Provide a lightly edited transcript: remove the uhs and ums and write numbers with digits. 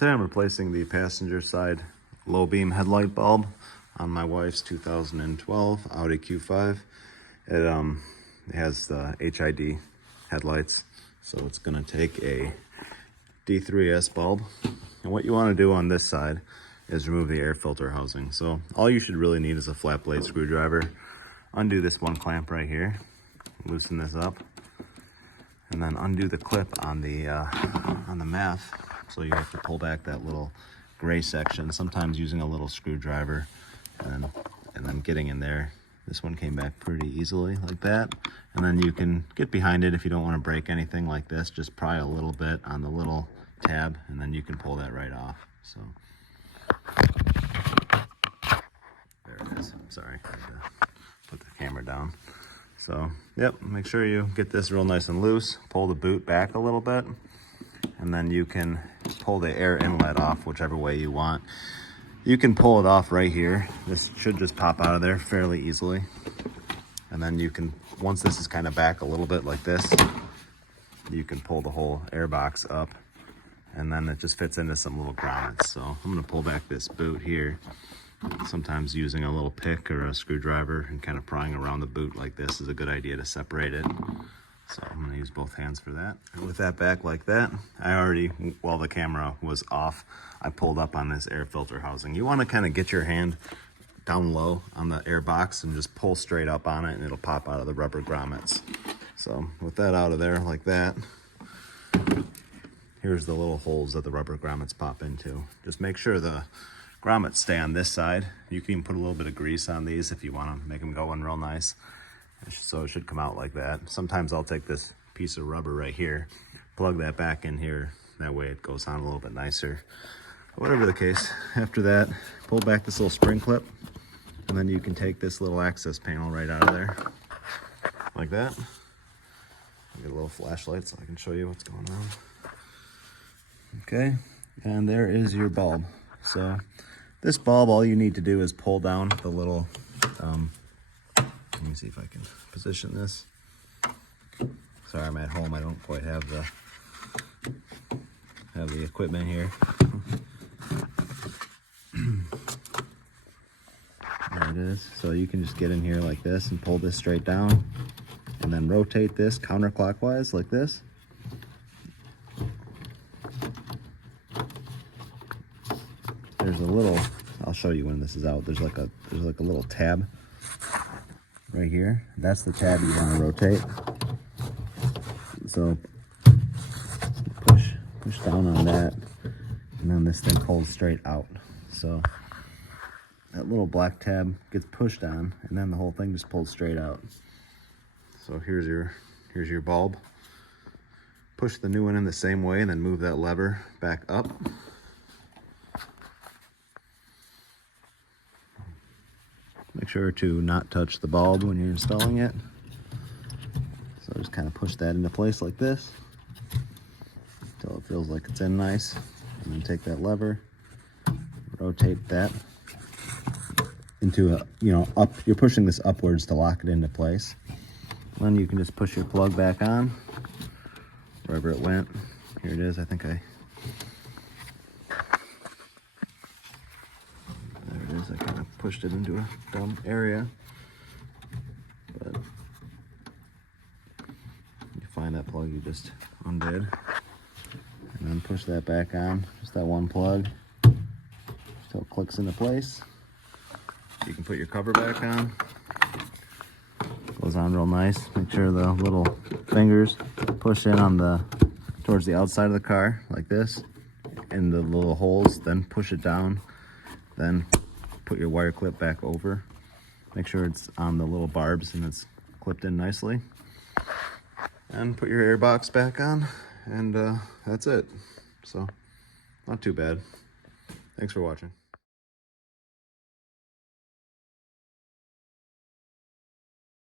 Today I'm replacing the passenger side low beam headlight bulb on my wife's 2012 Audi Q5. It has the HID headlights, so it's gonna take a D3S bulb. And what you wanna do on this side is remove the air filter housing. So all you should really need is a flat blade screwdriver. Undo this one clamp right here, loosen this up, and then undo the clip on the mouth. So you have to pull back that little gray section, sometimes using a little screwdriver and then getting in there. This one came back pretty easily like that. And then you can get behind it if you don't want to break anything like this. Just pry a little bit on the little tab and then you can pull that right off. So there it is. Sorry, I had to put the camera down. So yep, make sure you get this real nice and loose. Pull the boot back a little bit, and then you can pull the air inlet off whichever way you want. You can pull it off right here. This should just pop out of there fairly easily. And then you can, once this is kind of back a little bit like this, you can pull the whole air box up, and then it just fits into some little grommets. So I'm gonna pull back this boot here. Sometimes using a little pick or a screwdriver and kind of prying around the boot like this is a good idea to separate it. So I'm gonna use both hands for that. And with that back like that, I already, while the camera was off, I pulled up on this air filter housing. You wanna kind of get your hand down low on the air box and just pull straight up on it and it'll pop out of the rubber grommets. So with that out of there like that, here's the little holes that the rubber grommets pop into. Just make sure the grommets stay on this side. You can even put a little bit of grease on these if you wanna make them go in real nice. So it should come out like that. Sometimes I'll take this piece of rubber right here, plug that back in here. That way it goes on a little bit nicer. But whatever the case, after that, pull back this little spring clip, and then you can take this little access panel right out of there, like that. I'll get a little flashlight so I can show you what's going on. Okay, and there is your bulb. So this bulb, all you need to do is pull down the little, let me see if I can position this. Sorry, I'm at home. I don't quite have the equipment here. There it is. So you can just get in here like this and pull this straight down, and then rotate this counterclockwise like this. There's a little, I'll show you when this is out. There's like a little tab right here. That's the tab you want to rotate. So push down on that, and then this thing pulls straight out. So that little black tab gets pushed on, and then the whole thing just pulls straight out. So here's your bulb. Push the new one in the same way, and then move that lever back up. Make sure to not touch the bulb when you're installing it. So just kind of push that into place like this until it feels like it's in nice. And then take that lever, rotate that into a, up. You're pushing this upwards to lock it into place. Then you can just push your plug back on wherever it went. Here it is. I think I kind of pushed it into a dumb area, but you find that plug you just undid, and then push that back on, just that one plug, until it clicks into place. You can put your cover back on. Goes on real nice. Make sure the little fingers push in on towards the outside of the car like this, in the little holes, then push it down, then put your wire clip back over. Make sure it's on the little barbs and it's clipped in nicely. And put your air box back on, and that's it. So, not too bad. Thanks for watching.